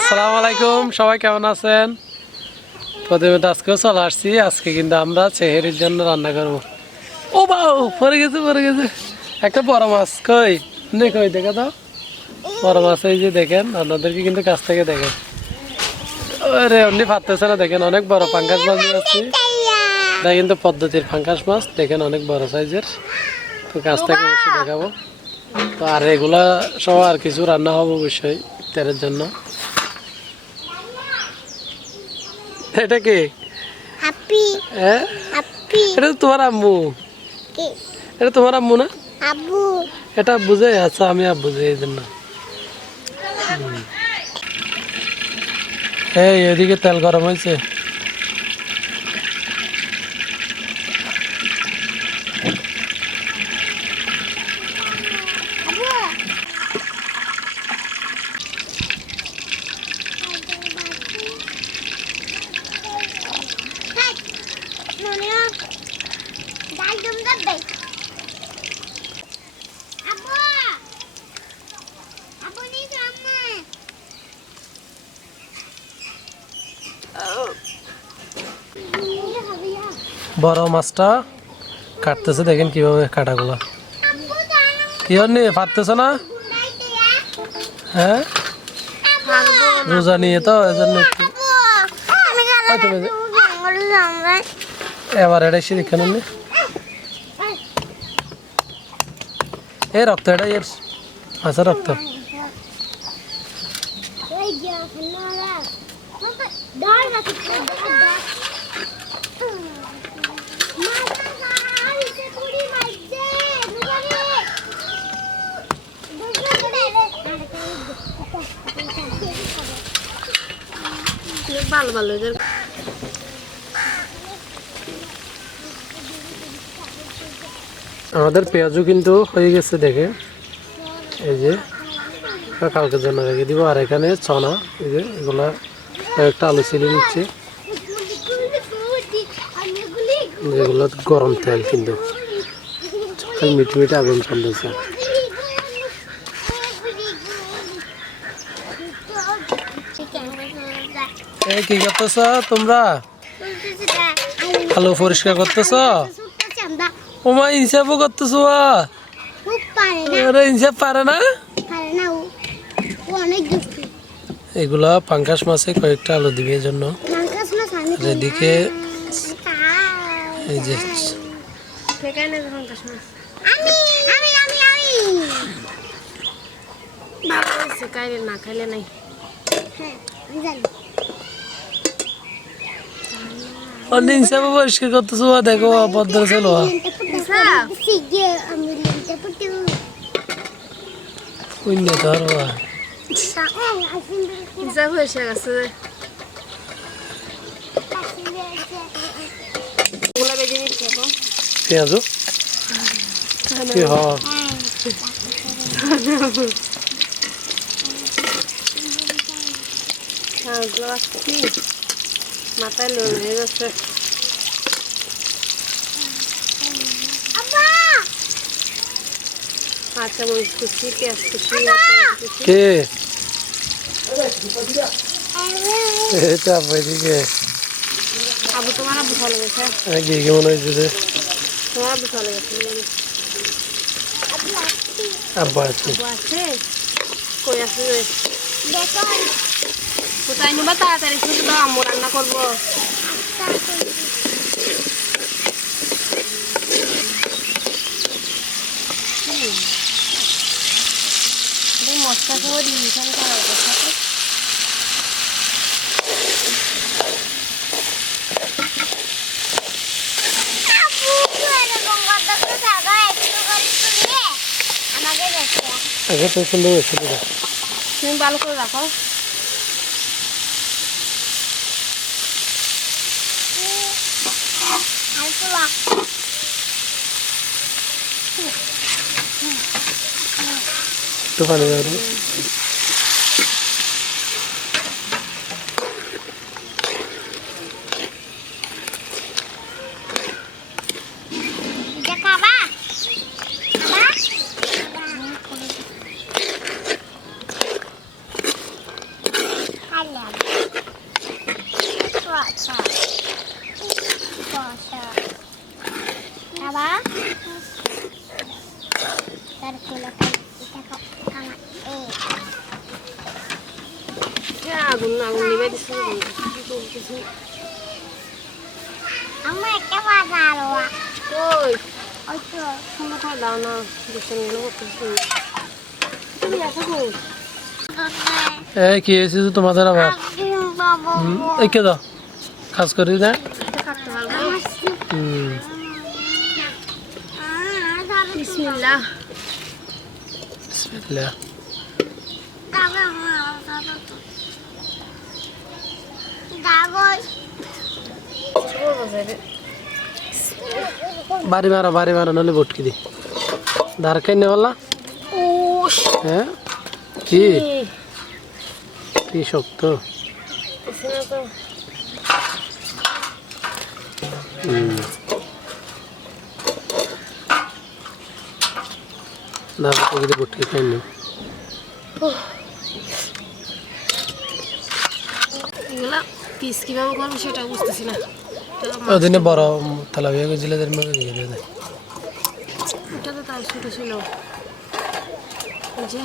আসসালামু আলাইকুম, সবাই কেমন আছেন? প্রতিদিন আজকেও চলে আসছি। আজকে কিন্তু আমরা চেহারির জন্য রান্না করব। ও বাউ, পড়ে গেছে একটা বড় মাছ। কই কই দেখে দাও, বড় মাছ। এই যে দেখেন, আপনাদেরকে কিন্তু কাছ থেকে দেখেন। আরে অমনি ফাটতেছে না, দেখেন অনেক বড় পাঙ্গাস মাছ নিয়ে আসছি। এটা কিন্তু পদ্ধতির পাঙ্গাস মাছ, দেখেন অনেক বড় সাইজের। তো কাছ থেকে অবশ্যই দেখাবো। তো আর এগুলা সব আর কিছু রান্না হবে অবশ্যই ইফতারের জন্য। এটা কি? হ্যাপি হ্যাঁ, হ্যাপি এটা তো তোমার আম্মু। কি এটা তোমার আম্মু না? আব্বু এটা বুঝে আচ্ছা, আমি আব্বু যে এই জন্য। এই এদিকে তেল গরম হয়েছে। আব্বু হাই নোনিয়া ডাল দম দে আব্বু আব্বু নি সামনে বড় মাছটা কাটতেছে, দেখেন কিভাবে কাটাগুলো। আব্বু জানো কি হননি, পারতেছো না? নাইতে হ্যাঁ, রোজা নিয়ে তো এজন্য একটু। আব্বু আমি এই তুমি জঙ্গল সামনে এবার এটা এসে দেখে নেন। এই রক্ত, এটা এর মাছের রক্ত। এই যে আপনারা ডাল রাখি ভালো ভালো আমাদের পেঁয়াজও কিন্তু হয়ে গেছে, দেখে এই যে কালকের জন্য রেখে দিব। আর এখানে চনা, এই যে এগুলা একটা আলু ছিলে নিচ্ছে, যেগুলো গরম তেল কিন্তু মিট মিটে আগুন চলতেছে। এই কি করতেছ তোমরা? আলু পরিষ্কার করতেছ? ওমা ইনসাফও করতেছ? আরে ইনসাফ পারে না। এগুলা পাঙ্গাস মাছে কয়েকটা আলু দিবে এই জন্য। আর এদিকে এই যে না খাইলে নাই অনেক ইনসাফ পরিষ্কার করতেছ। দেখো পদ্ম ছিল ধরবা হিসাব হয়েছে গেছে ওগুলা বেজে নিচ্ছে এখন পেঁয়াজু কি হ ওগুলো আসছি মাথায় লোন হয়ে গেছে আচ্ছা মরিচ কুচি পেঁয়াজ কুচি কে এটা এদিকে আবু তোমার আবু ভালো গেছে কি কেমন হয়েছে রে? তোমার আবু ভালো গেছে আব্বা আছে আবু আছে কই আছে কোথায় নিবা তাড়াতাড়ি শুধু দাও আম্মু রান্না করবো মশলা সহ দিয়েছেন খারাপ সাথে আগে তো সুন্দর হয়েছে। তুমি ভালো করে রাখো একটু পানি দেওয়া আগুন আগুন নিবে দিচ্ছে কিছু আমার একটা বাধা আলো ওই ওই তো সুন্দর করে দাও না দেখতে নিয়ে করতেছি তুমি আসো কই এই কি হয়েছে যে তোমাদের আবার বাবা এই কে দাও কাজ করি না এটা কাটতে পারবো হুম বিসমিল্লাহ বিসমিল্লাহ বাড়ি মারো নলে বটকি দি ধার খাই নে বললা হ্যাঁ কি কি শক্ত ধার খাই বটকি খাই নি এগুলা পিস কিভাবে করবো সেটা বুঝতেছি না ওদিনে বড় তালা হয়ে গেছিল এদের মধ্যে দিয়ে দিয়ে দেয় এটা তো তার ছোট ছিল যে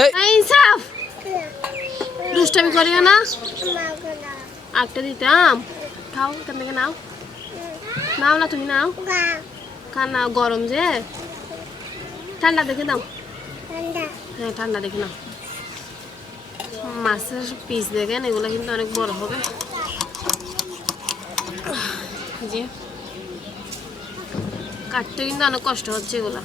এই ইনসাফ দুষ্টামি করিও না একটা দিতাম খাও এখান থেকে নাও নাও না তুমি নাও খানা গরম যে ঠান্ডা দেখে নাও হ্যাঁ ঠান্ডা দেখে নাও মাছের পিস দেখেন এগুলো কিন্তু অনেক বড় হবে যে কাটতে কিন্তু অনেক কষ্ট হচ্ছে এগুলা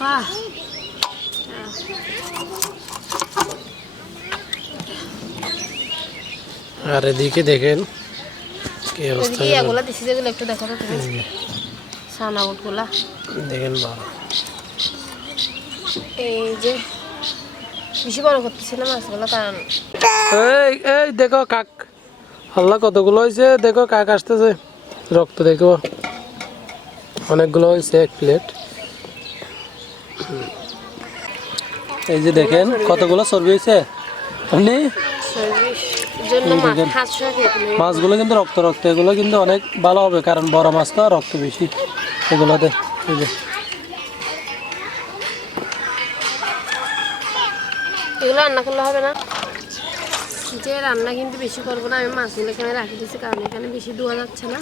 বাহ আর এদিকে দেখেন কি অবস্থা এদিকে এগুলো দিছি যেগুলো একটু দেখো তো তুমি সানা উটগুলা দেখেন বাবা এই যে বেশি বড় করতেছিলাম মাছগুলো কারণ এই এই দেখো কাক আল্লাহ কতগুলো হয়েছে দেখো কাক আসতেছে রক্ত দেখো অনেকগুলো হয়েছে এক প্লেট এই যে দেখেন কতগুলো চর্বি হয়েছে আপনি জন্য এই দেখেন। হাঁসটা খেতে মাছগুলো কিন্তু রক্ত রক্ত এগুলো কিন্তু অনেক ভালো হবে কারণ বড় মাছ তো রক্ত বেশি এগুলোতে এই যে এগুলো রান্না করলে হবে না যে রান্না কিন্তু বেশি করবো না আমি মাছগুলো এখানে রাখি দিয়েছি কারণ এখানে বেশি ধোয়া যাচ্ছে না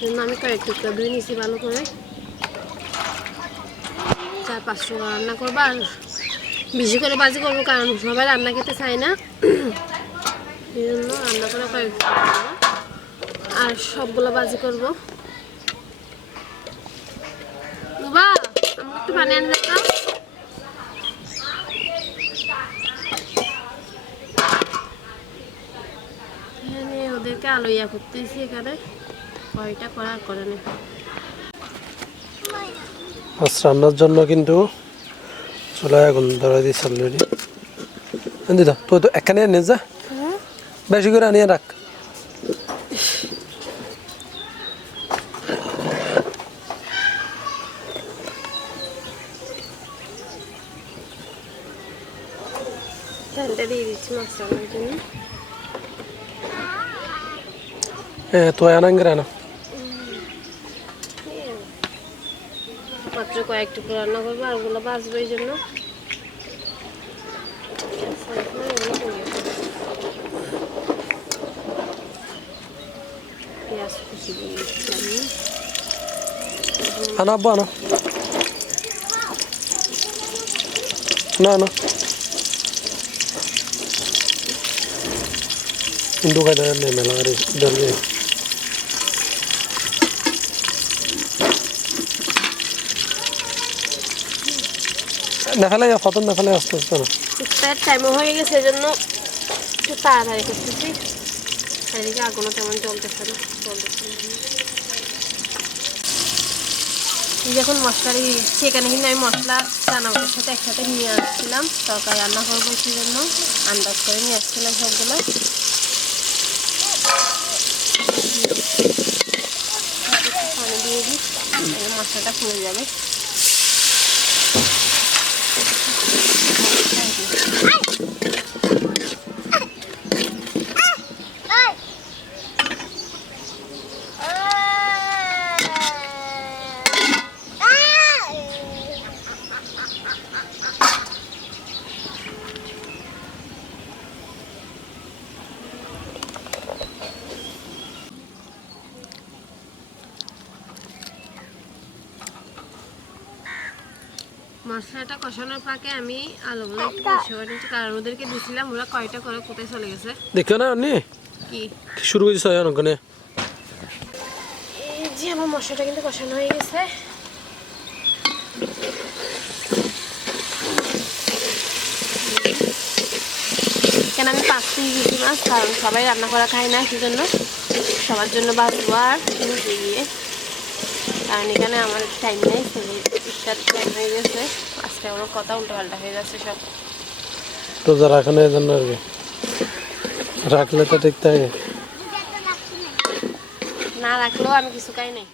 জন্য আমি কয়েক টুকরা ধুয়ে নিয়েছি ভালো করে 4-5 টাকা রান্না করবো আর বেশি করে বাজি করবো কারণ সবাই রান্না খেতে চায় না এই জন্য রান্না করে কয়েক টুকরা করবো। আর সবগুলো বাজি করবো বাবা আমাকে একটু পানি আনলে তো এখানে ওদেরকে আলো ইয়া করতেছি এখানে কয়টা করার করে না মাছ রান্নার জন্য কিন্তু চুলায় আগুন ধরা দিয়েছে অলরেডি দিদা তুই তো এখানে এনে যা বেশি করে আনিয়ে রাখ ফ্যানটা দিয়ে দিচ্ছি মাছ রান্নার জন্য তুই আনাঙ্গে না মাত্র কয়েক টুকরো রান্না করবো আর ওগুলো বাঁচবো এই জন্য পেঁয়াজ কুচি দিয়ে দিচ্ছি আমি আনা আব্বা আনা না না ঢুকাই দেয় মেলা আর ধরবে না ফেলে ফতন না ফেলে আস্তে আস্তে না ইফতার টাইমও হয়ে গেছে এজন্য একটু তাড়াতাড়ি করতেছি এদিকে আগুনও তেমন চলতেছে না এই যখন মশলাটা দিচ্ছি এখানে কিন্তু আমি মশলা চানাটার সাথে একসাথে নিয়ে আসছিলাম তরকারি রান্না করবো সেই জন্য আন্দাজ করে নিয়ে আসছিলাম সবগুলো পানি দিয়ে দিই মশলাটা ফুলে যাবে মশলাটা কষানোর পাকে আমি আলুগুলো একটু কষে নিচ্ছি, কারণ ওদেরকে দিয়েছিলাম, ওরা কয়টা করে কোথায় চলে গেছে। দেখো না অন্য কি শুরু করেছে অনেকক্ষণে। এই যে আমার মশলাটা কিন্তু কষানো হয়ে গেছে। কেন আমি 5 পিস দিয়েছি মাছ, কারণ সবাই রান্না করা খায় না, সেজন্য সবার জন্য বাঁচবো। আর নিচে গিয়ে কারণ এখানে আমার টাইম নেই, ইফতার টাইম হয়ে গেছে। আজকে আমার কথা উল্টোপাল্টা হয়ে যাচ্ছে সব। রোজা রাখানো এই জন্য আর কি, রাখলে তো ঠিক থাকে। না রাখলেও আমি কিছু খাই নাই।